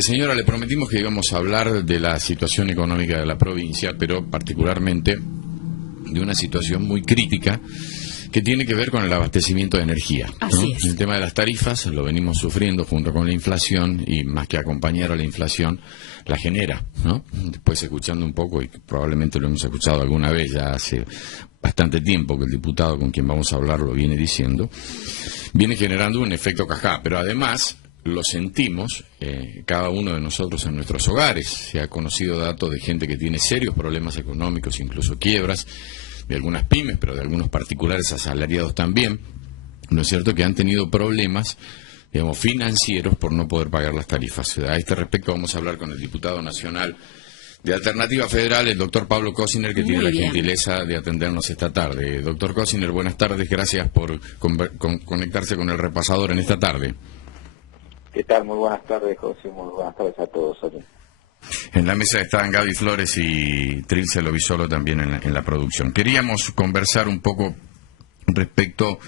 Señora, le prometimos que íbamos a hablar de la situación económica de la provincia, pero particularmente de una situación muy crítica que tiene que ver con el abastecimiento de energía, ¿no? Así es. El tema de las tarifas lo venimos sufriendo junto con la inflación y más que acompañar a la inflación, la genera, ¿no? Después escuchando un poco, y probablemente lo hemos escuchado alguna vez, ya hace bastante tiempo que el diputado con quien vamos a hablar lo viene diciendo, viene generando un efecto cascada, pero además lo sentimos cada uno de nosotros en nuestros hogares. Se ha conocido datos de gente que tiene serios problemas económicos, incluso quiebras, de algunas pymes, pero de algunos particulares asalariados también, ¿no es cierto?, que han tenido problemas, digamos, financieros por no poder pagar las tarifas. A este respecto vamos a hablar con el diputado nacional de Alternativa Federal, el doctor Pablo Cosiner, que tiene la gentileza de atendernos esta tarde. Doctor Cosiner, buenas tardes, gracias por conectarse con el repasador en esta tarde. ¿Qué tal? Muy buenas tardes, José, muy buenas tardes a todos. En la mesa están Gaby Flores y Trilce Lovisolo también en la producción. Queríamos conversar un poco respecto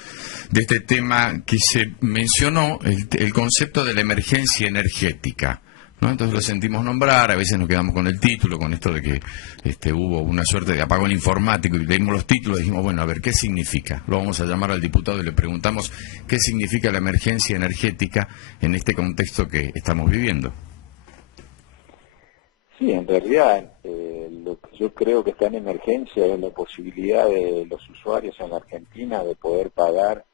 de este tema que se mencionó, el concepto de la emergencia energética, ¿no? Entonces lo sentimos nombrar, a veces nos quedamos con el título, con esto de que hubo una suerte de apagón informático y leímos los títulos y dijimos, bueno, a ver, ¿qué significa? Lo vamos a llamar al diputado y le preguntamos qué significa la emergencia energética en este contexto que estamos viviendo. Sí, en realidad lo que yo creo que está en emergencia es la posibilidad de los usuarios en la Argentina de poder pagar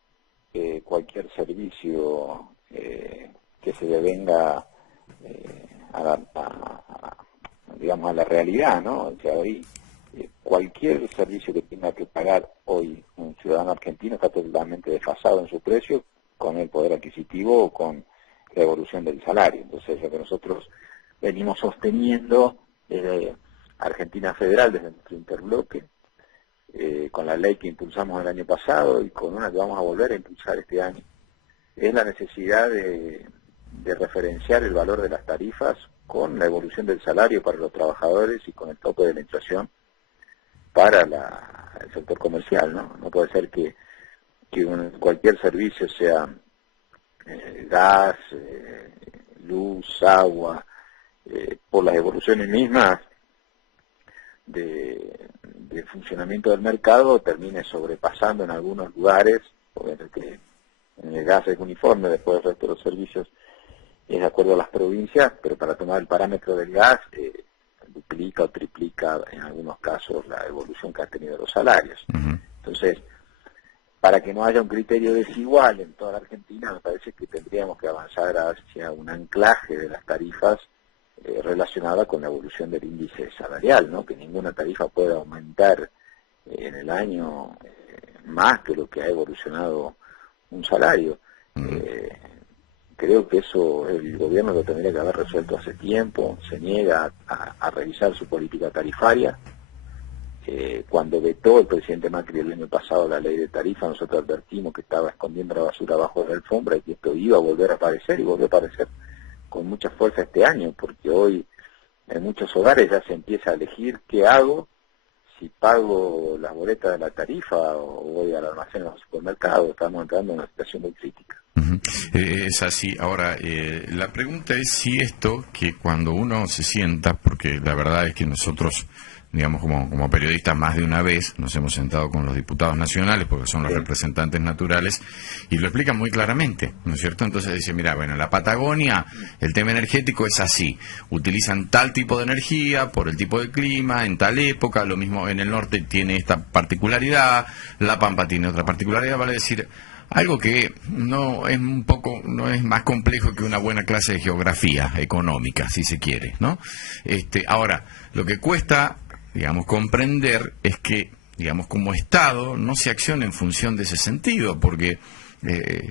cualquier servicio que se devenga digamos, a la realidad, ¿no? O sea, hoy cualquier servicio que tenga que pagar hoy un ciudadano argentino está totalmente desfasado en su precio con el poder adquisitivo o con la evolución del salario. Entonces, lo que nosotros venimos sosteniendo desde Argentina Federal, desde nuestro interbloque, con la ley que impulsamos el año pasado y con una que vamos a volver a impulsar este año, es la necesidad de referenciar el valor de las tarifas con la evolución del salario para los trabajadores y con el tope de la inflación para el sector comercial, ¿no? No puede ser que cualquier servicio, sea gas, luz, agua, por las evoluciones mismas de funcionamiento del mercado, termine sobrepasando en algunos lugares, porque en el gas es uniforme, después el resto de los servicios es de acuerdo a las provincias, pero para tomar el parámetro del gas, duplica o triplica en algunos casos la evolución que han tenido los salarios. Uh-huh. Entonces, para que no haya un criterio desigual en toda la Argentina, me parece que tendríamos que avanzar hacia un anclaje de las tarifas relacionada con la evolución del índice salarial, ¿no? Que ninguna tarifa pueda aumentar en el año más que lo que ha evolucionado un salario. Creo que eso el gobierno lo tendría que haber resuelto hace tiempo. Se niega a revisar su política tarifaria. Cuando vetó el presidente Macri el año pasado la ley de tarifa, nosotros advertimos que estaba escondiendo la basura abajo de la alfombra y que esto iba a volver a aparecer, y volvió a aparecer con mucha fuerza este año, porque hoy en muchos hogares ya se empieza a elegir qué hago, si pago las boletas de la tarifa o voy al almacén o al supermercado. Estamos entrando en una situación muy crítica. Uh-huh. Es así. Ahora, la pregunta es si esto, que cuando uno se sienta, porque la verdad es que nosotros, digamos, como periodistas más de una vez nos hemos sentado con los diputados nacionales, porque son los representantes naturales, y lo explican muy claramente, ¿no es cierto? Entonces dice, mira, bueno, en la Patagonia el tema energético es así, utilizan tal tipo de energía por el tipo de clima, en tal época, lo mismo en el norte tiene esta particularidad, la Pampa tiene otra particularidad, vale decir, algo que no es más complejo que una buena clase de geografía económica, si se quiere, ¿no? Ahora, lo que cuesta, digamos, comprender es que, digamos, como Estado no se acciona en función de ese sentido, porque,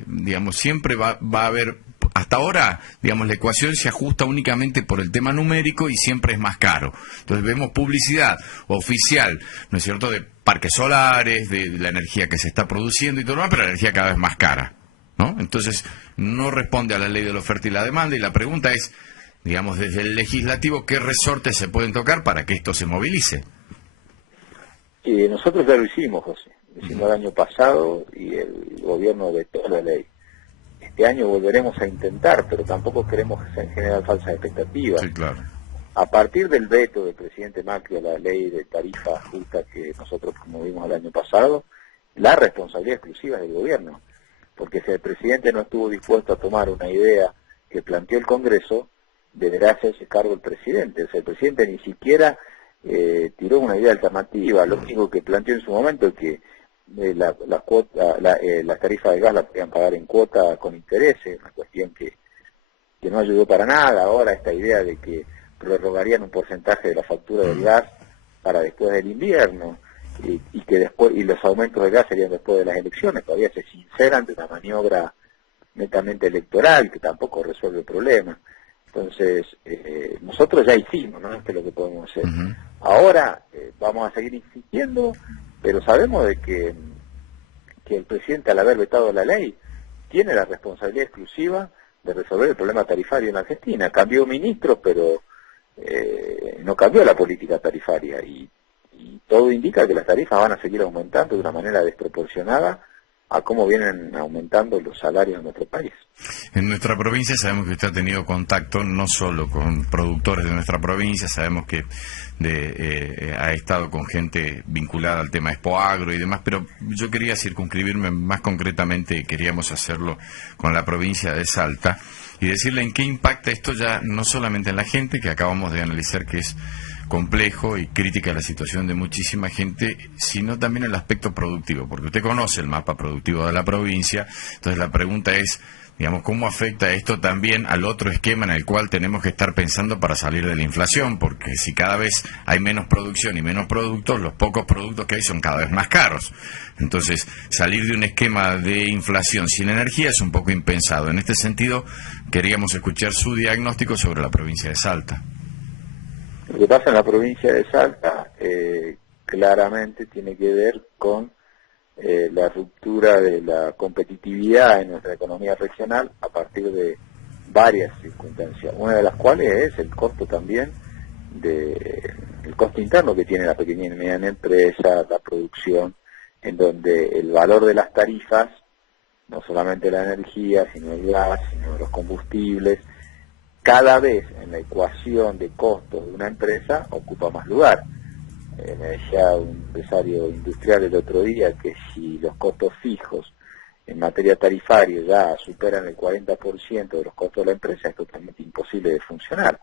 digamos, siempre va a haber, hasta ahora, digamos, la ecuación se ajusta únicamente por el tema numérico y siempre es más caro. Entonces vemos publicidad oficial, ¿no es cierto?, de parques solares, de la energía que se está produciendo y todo lo demás, pero la energía cada vez más cara, ¿no? Entonces no responde a la ley de la oferta y la demanda, y la pregunta es, digamos, desde el legislativo, ¿qué resortes se pueden tocar para que esto se movilice? Y nosotros ya lo hicimos, José. Lo hicimos el año pasado y el gobierno vetó la ley. este año volveremos a intentar, pero tampoco queremos generar falsas expectativas. Sí, claro. A partir del veto del presidente Macri a la ley de tarifa justa que nosotros promovimos el año pasado, la responsabilidad exclusiva es del gobierno, porque si el presidente no estuvo dispuesto a tomar una idea que planteó el Congreso, deberá hacerse cargo el presidente. O sea, el presidente ni siquiera tiró una idea alternativa. Lo único que planteó en su momento es que las tarifas de gas las podían pagar en cuota con intereses, una cuestión que no ayudó para nada. Ahora esta idea de que prorrogarían un porcentaje de la factura del gas para después del invierno y que después los aumentos de gas serían después de las elecciones, todavía se sinceran de una maniobra netamente electoral que tampoco resuelve el problema. Entonces, nosotros ya hicimos, ¿no? Esto es lo que podemos hacer. Ahora vamos a seguir insistiendo, pero sabemos de que el presidente, al haber vetado la ley, tiene la responsabilidad exclusiva de resolver el problema tarifario en Argentina. Cambió ministro, pero no cambió la política tarifaria y todo indica que las tarifas van a seguir aumentando de una manera desproporcionada a cómo vienen aumentando los salarios en nuestro país. En nuestra provincia sabemos que usted ha tenido contacto no solo con productores de nuestra provincia, sabemos que ha estado con gente vinculada al tema Expoagro y demás, pero yo quería circunscribirme más concretamente, queríamos hacerlo con la provincia de Salta, y decirle en qué impacta esto ya no solamente en la gente, que acabamos de analizar que es complejo y crítica la situación de muchísima gente, sino también el aspecto productivo, porque usted conoce el mapa productivo de la provincia. Entonces la pregunta es, digamos, ¿cómo afecta esto también al otro esquema en el cual tenemos que estar pensando para salir de la inflación? Porque si cada vez hay menos producción y menos productos, los pocos productos que hay son cada vez más caros. Entonces, salir de un esquema de inflación sin energía es un poco impensado. En este sentido, queríamos escuchar su diagnóstico sobre la provincia de Salta. Lo que pasa en la provincia de Salta claramente tiene que ver con la ruptura de la competitividad en nuestra economía regional a partir de varias circunstancias, una de las cuales es el costo también, el costo interno que tiene la pequeña y mediana empresa, la producción, en donde el valor de las tarifas, no solamente la energía, sino el gas, sino los combustibles, cada vez en la ecuación de costos de una empresa ocupa más lugar. Me decía un empresario industrial el otro día que si los costos fijos en materia tarifaria ya superan el 40% de los costos de la empresa, es totalmente imposible de funcionar.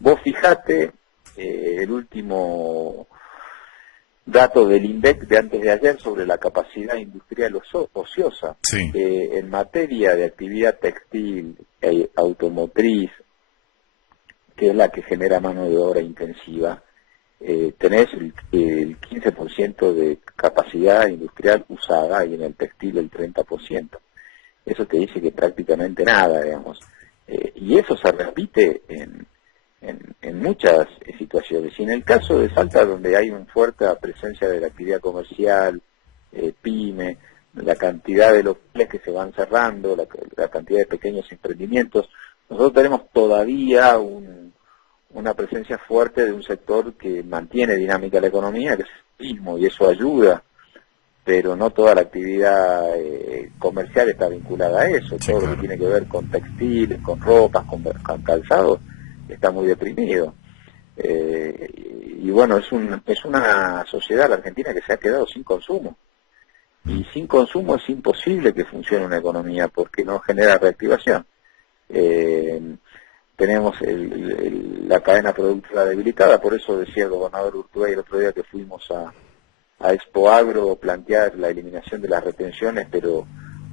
Vos fijate el último dato del INDEC de antes de ayer sobre la capacidad industrial ociosa. Sí. En materia de actividad textil, automotriz, que es la que genera mano de obra intensiva, tenés el 15% de capacidad industrial usada y en el textil el 30%. Eso te dice que prácticamente nada, digamos. Y eso se repite en muchas situaciones. Y en el caso de Salta, donde hay una fuerte presencia de la actividad comercial, pyme, la cantidad de locales que se van cerrando, la cantidad de pequeños emprendimientos, nosotros tenemos todavía una presencia fuerte de un sector que mantiene dinámica la economía, que es el turismo, y eso ayuda, pero no toda la actividad comercial está vinculada a eso. Sí, todo claro. lo que tiene que ver con textiles, con ropas, con calzado, está muy deprimido. Y bueno, es una sociedad, la Argentina, que se ha quedado sin consumo. Y sin consumo es imposible que funcione una economía porque no genera reactivación. Tenemos la cadena productiva debilitada, por eso decía el gobernador Urtubey el otro día que fuimos a Expoagro plantear la eliminación de las retenciones, pero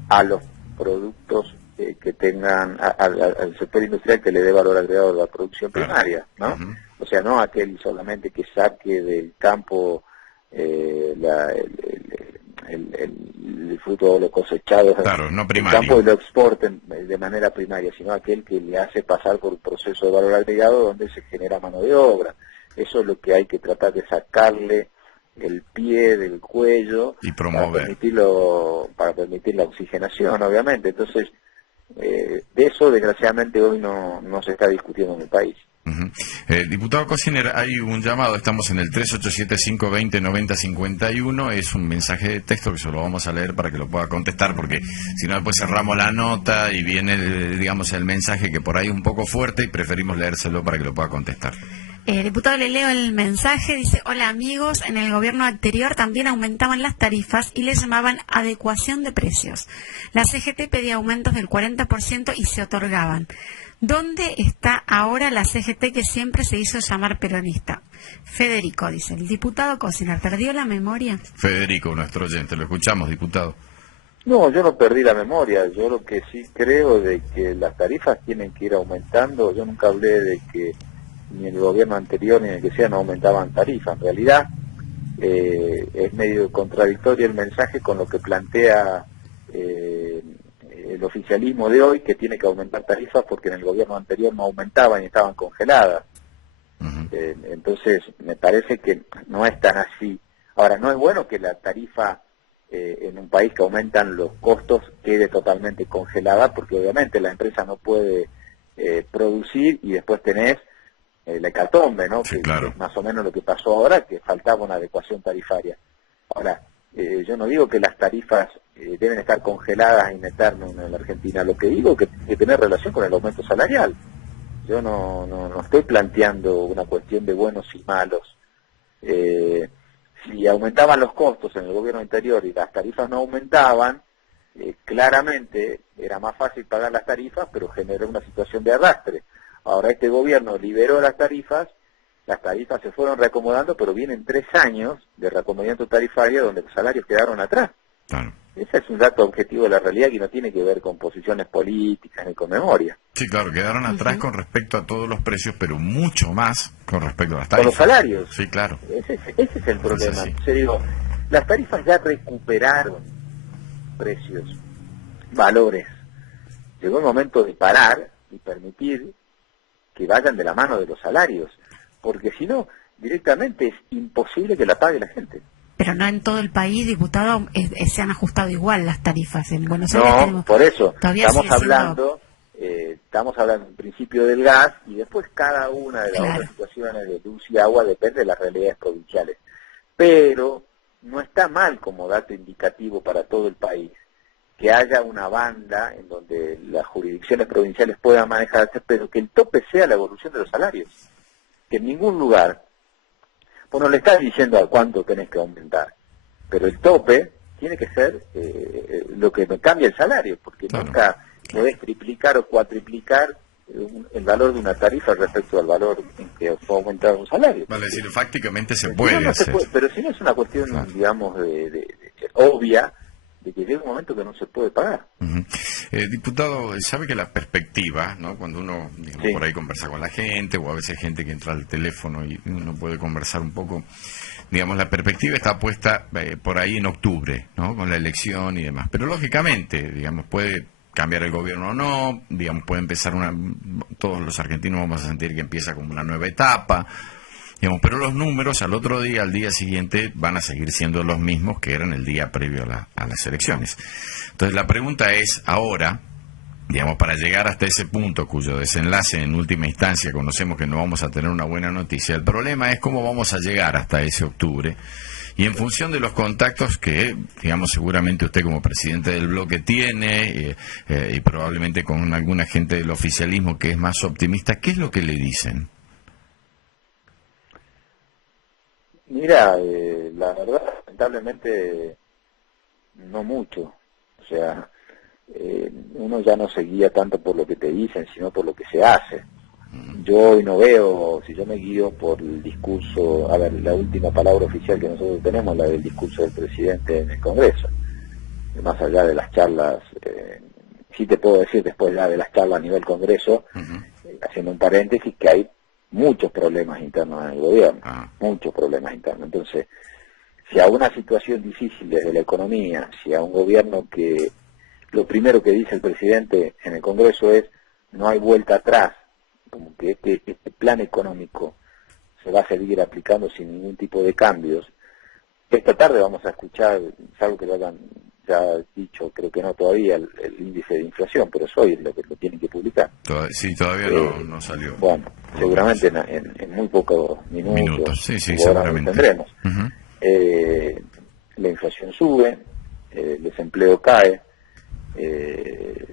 a los productos que tengan, al sector industrial que le dé valor agregado a la producción primaria, ¿no? Uh-huh. O sea, no aquel solamente que saque del campo el fruto de lo cosechado Claro, no del primario. campo y lo exporten de manera primaria, sino aquel que le hace pasar por un proceso de valor agregado donde se genera mano de obra. Eso es lo que hay que tratar de sacarle el pie del cuello Y promover. para permitir la oxigenación, obviamente. Entonces, de eso desgraciadamente hoy no se está discutiendo en el país. Uh-huh. Diputado Cosiner, hay un llamado, estamos en el 3875209051, es un mensaje de texto que se lo vamos a leer para que lo pueda contestar, porque si no después cerramos la nota y viene, digamos, el mensaje que por ahí es un poco fuerte y preferimos leérselo para que lo pueda contestar. Diputado, le leo el mensaje, dice: hola amigos, en el gobierno anterior también aumentaban las tarifas y le llamaban adecuación de precios. La CGT pedía aumentos del 40% y se otorgaban. ¿Dónde está ahora la CGT que siempre se hizo llamar peronista? Federico, dice, el diputado Cosiner, ¿perdió la memoria? Federico, nuestro oyente, lo escuchamos, diputado. No, yo no perdí la memoria, yo lo que sí creo de que las tarifas tienen que ir aumentando, yo nunca hablé de que ni en el gobierno anterior ni en el que sea no aumentaban tarifas, en realidad es medio contradictorio el mensaje con lo que plantea el oficialismo de hoy, que tiene que aumentar tarifas porque en el gobierno anterior no aumentaban y estaban congeladas. Uh-huh. Entonces me parece que no es tan así. Ahora, no es bueno que la tarifa en un país que aumentan los costos quede totalmente congelada, porque obviamente la empresa no puede producir y después tenés la hecatombe, ¿no? Sí, claro. Que es más o menos lo que pasó ahora, que faltaba una adecuación tarifaria. Ahora, yo no digo que las tarifas deben estar congeladas in eternum en la Argentina, lo que digo es que tiene que tener relación con el aumento salarial. Yo no estoy planteando una cuestión de buenos y malos. Si aumentaban los costos en el gobierno anterior y las tarifas no aumentaban, claramente era más fácil pagar las tarifas, pero generó una situación de arrastre. Ahora este gobierno liberó las tarifas se fueron reacomodando, pero vienen 3 años de reacomodamiento tarifario donde los salarios quedaron atrás. Claro. Ese es un dato objetivo de la realidad que no tiene que ver con posiciones políticas ni con memoria. Sí, claro, quedaron atrás con respecto a todos los precios, pero mucho más con respecto a las Con tarifas. los salarios. Sí, claro. Ese es el problema. Sí. Yo digo, las tarifas ya recuperaron precios, valores. Llegó el momento de parar y permitir que vayan de la mano de los salarios, porque si no, directamente es imposible que la pague la gente. Pero no en todo el país, diputado, se han ajustado igual las tarifas. En Buenos Aires tenemos, por eso, estamos sigue siendo... hablando en principio del gas y después cada una de las Claro. otras situaciones de luz y agua depende de las realidades provinciales. Pero no está mal como dato indicativo para todo el país que haya una banda en donde las jurisdicciones provinciales puedan manejarse, pero que el tope sea la evolución de los salarios. Que en ningún lugar, pues no le estás diciendo a cuánto tenés que aumentar, pero el tope tiene que ser lo que me cambia el salario, porque Claro. nunca podés triplicar o cuatriplicar el valor de una tarifa respecto al valor en que fue aumentado un salario. Vale, decir, fácticamente se Si puede no, no se hacer. puede, pero si no es una cuestión, Claro. digamos, de obvia, de que llega un momento que no se puede pagar. Uh-huh. Diputado, sabe que la perspectiva, ¿no? Cuando uno, digamos, Sí. por ahí conversa con la gente, o a veces gente que entra al teléfono y uno puede conversar un poco, digamos, la perspectiva está puesta por ahí en octubre, ¿no? Con la elección y demás. Pero lógicamente, digamos, puede cambiar el gobierno o no, digamos, puede empezar todos los argentinos vamos a sentir que empieza como una nueva etapa, digamos, pero los números al otro día, al día siguiente, van a seguir siendo los mismos que eran el día previo a las elecciones. Entonces la pregunta es ahora, digamos, para llegar hasta ese punto cuyo desenlace en última instancia conocemos que no vamos a tener una buena noticia, el problema es cómo vamos a llegar hasta ese octubre y en función de los contactos que, digamos, seguramente usted como presidente del bloque tiene y probablemente con alguna gente del oficialismo que es más optimista, ¿qué es lo que le dicen? Mira, la verdad, lamentablemente, no mucho. O sea, uno ya no se guía tanto por lo que te dicen, sino por lo que se hace. Yo hoy no veo, si yo me guío por el discurso, a ver, la última palabra oficial que nosotros tenemos, la del discurso del presidente en el Congreso, más allá de las charlas, sí te puedo decir después ya de las charlas a nivel Congreso, haciendo un paréntesis, que hay muchos problemas internos en el gobierno, muchos problemas internos. Entonces, si a una situación difícil desde la economía, si a un gobierno que lo primero que dice el presidente en el Congreso es no hay vuelta atrás, como que este plan económico se va a seguir aplicando sin ningún tipo de cambios. Esta tarde vamos a escuchar, salvo que lo hayan ya dicho, creo que no todavía, el índice de inflación, pero es hoy lo que lo tienen que publicar. Sí, todavía no salió. Bueno, seguramente en muy pocos minutos, Sí, ahora lo seguramente. tendremos. La inflación sube, el desempleo cae,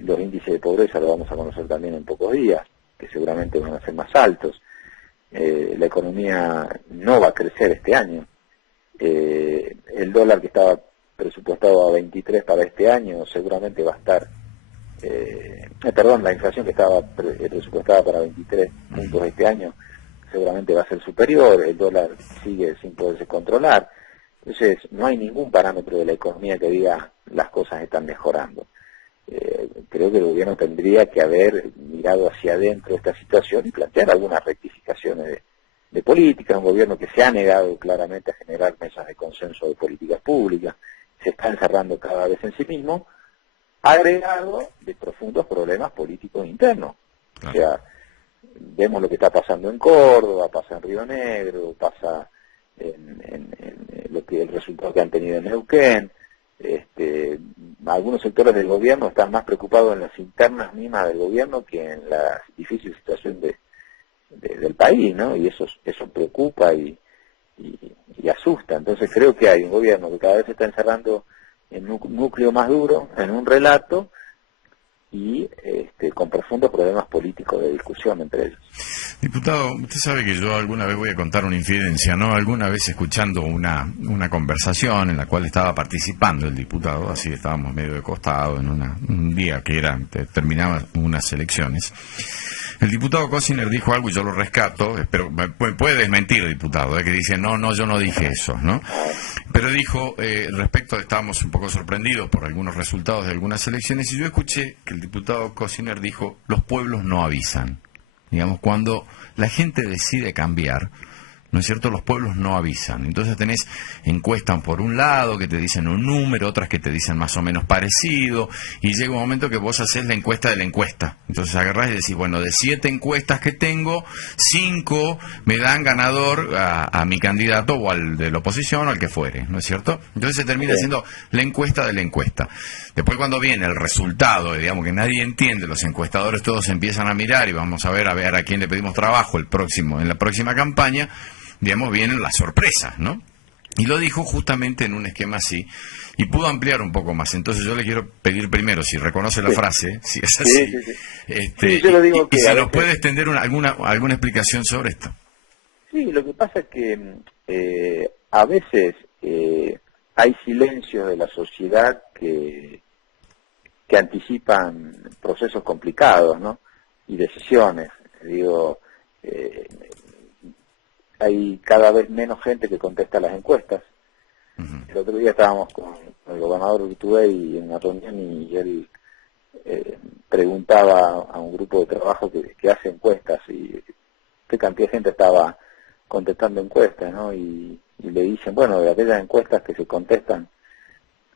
los índices de pobreza los vamos a conocer también en pocos días, que seguramente van a ser más altos. La economía no va a crecer este año. El dólar que estaba presupuestado a 23 para este año seguramente va a estar, la inflación que estaba presupuestada para 23 puntos este año seguramente va a ser superior, el dólar sigue sin poderse controlar. Entonces no hay ningún parámetro de la economía que diga las cosas están mejorando. Creo que el gobierno tendría que haber mirado hacia adentro esta situación y plantear algunas rectificaciones de política. Un gobierno que se ha negado claramente a generar mesas de consenso de políticas públicas, se está encerrando cada vez en sí mismo, agregado de profundos problemas políticos internos. O sea, vemos lo que está pasando en Córdoba, pasa en Río Negro, pasa en el resultado que han tenido en Neuquén. Algunos sectores del gobierno están más preocupados en las internas mismas del gobierno que en la difícil situación del país, ¿no? Y eso preocupa y asusta. Entonces creo que hay un gobierno que cada vez se está encerrando en un núcleo más duro, en un relato, y con profundos problemas políticos de discusión entre ellos. Diputado, usted sabe que yo alguna vez voy a contar una infidencia, ¿no? Alguna vez escuchando una conversación en la cual estaba participando el diputado, así estábamos medio de costado en un día que terminaban unas elecciones. El diputado Cosiner dijo algo y yo lo rescato, pero puede desmentir, diputado, que dice, no, yo no dije eso, ¿no? Pero dijo, estábamos un poco sorprendidos por algunos resultados de algunas elecciones, y yo escuché que el diputado Cosiner dijo, los pueblos no avisan. Digamos, cuando la gente decide cambiar, ¿no es cierto?, los pueblos no avisan. Entonces tenés encuestas por un lado que te dicen un número, otras que te dicen más o menos parecido, y llega un momento que vos haces la encuesta de la encuesta. Entonces agarrás y decís, bueno, de 7 encuestas que tengo, 5 me dan ganador a mi candidato o al de la oposición o al que fuere, ¿no es cierto? Entonces se termina siendo la encuesta de la encuesta. Después cuando viene el resultado, digamos que nadie entiende, los encuestadores todos empiezan a mirar y vamos a ver a quién le pedimos trabajo en la próxima campaña, digamos, vienen las sorpresas, ¿no? Y lo dijo justamente en un esquema así, y pudo ampliar un poco más. Entonces yo le quiero pedir primero, si reconoce la frase, si es así, yo lo digo y si nos puede extender alguna explicación sobre esto. Sí, lo que pasa es que a veces hay silencios de la sociedad que anticipan procesos complicados, ¿no? Y decisiones. Digo, hay cada vez menos gente que contesta las encuestas. El otro día estábamos con el gobernador Urtubey en una reunión y él preguntaba a un grupo de trabajo que hace encuestas y qué cantidad de gente estaba contestando encuestas, ¿no? Y le dicen, bueno, de aquellas encuestas que se contestan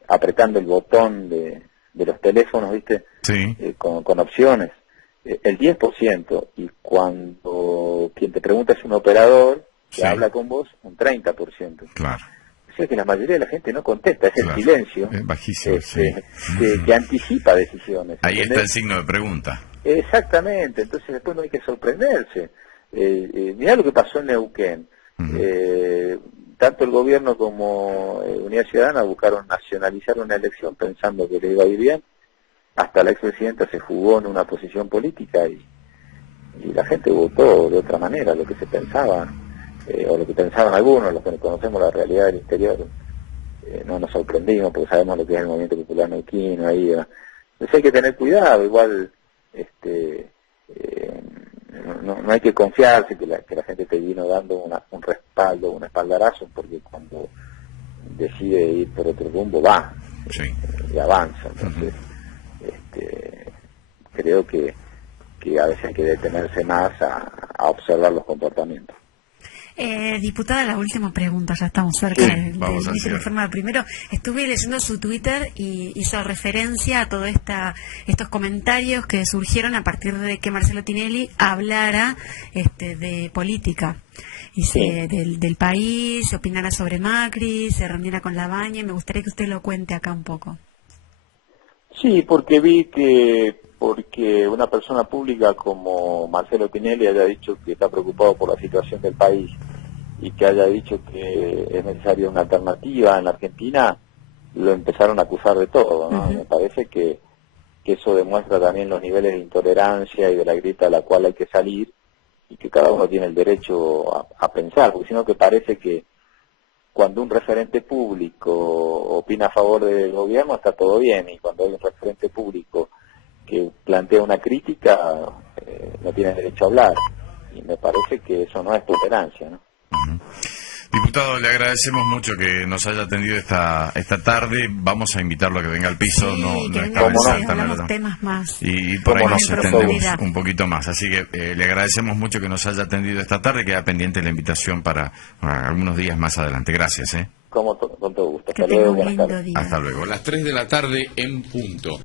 apretando el botón de los teléfonos, ¿viste? Sí. Con opciones, el 10%, y cuando quien te pregunta es un operador que habla con vos, un 30%. Claro. O sea que la mayoría de la gente no contesta, es el silencio. Es bajísimo, que anticipa decisiones. Ahí ¿entendés? está el signo de pregunta. Exactamente, entonces después no hay que sorprenderse. Mirá lo que pasó en Neuquén. Tanto el gobierno como Unidad Ciudadana buscaron nacionalizar una elección pensando que le iba a ir bien. Hasta la expresidenta se jugó en una posición política y la gente votó de otra manera lo que se pensaba, o lo que pensaban algunos, los que conocemos la realidad del interior. No nos sorprendimos porque sabemos lo que es el movimiento popular neuquino ahí. Entonces hay que tener cuidado, igual no hay que confiarse que la gente te vino dando un respaldo, un espaldarazo, porque cuando decide ir por otro rumbo va y avanza. Entonces creo que a veces hay que detenerse más a observar los comportamientos. Diputada, la última pregunta, ya estamos cerca del informe. Primero, estuve leyendo su Twitter y hizo referencia a todos estos comentarios que surgieron a partir de que Marcelo Tinelli hablara de política y del país, se opinara sobre Macri, se reuniera con Labaña. Me gustaría que usted lo cuente acá un poco. Sí, porque porque una persona pública como Marcelo Tinelli haya dicho que está preocupado por la situación del país y que haya dicho que es necesaria una alternativa en la Argentina, lo empezaron a acusar de todo, ¿no? Me parece que eso demuestra también los niveles de intolerancia y de la grieta a la cual hay que salir, y que cada uno tiene el derecho a pensar, porque sino que parece que cuando un referente público opina a favor del gobierno está todo bien, y cuando hay un referente público que plantea una crítica no tiene derecho a hablar, y me parece que eso no es tolerancia, ¿no? Diputado, le agradecemos mucho que nos haya atendido esta tarde. Vamos a invitarlo a que venga al piso. Sí, no que está venga, pensando, hablamos temas más. y por ahí nos en extendemos profundidad. un poquito más. Así que le agradecemos mucho que nos haya atendido esta tarde. Queda pendiente la invitación para algunos días más adelante. Gracias. Con todo gusto. Que Hasta tenga luego, un buenas lindo tardes. día. Hasta luego. Las 3 de la tarde en punto.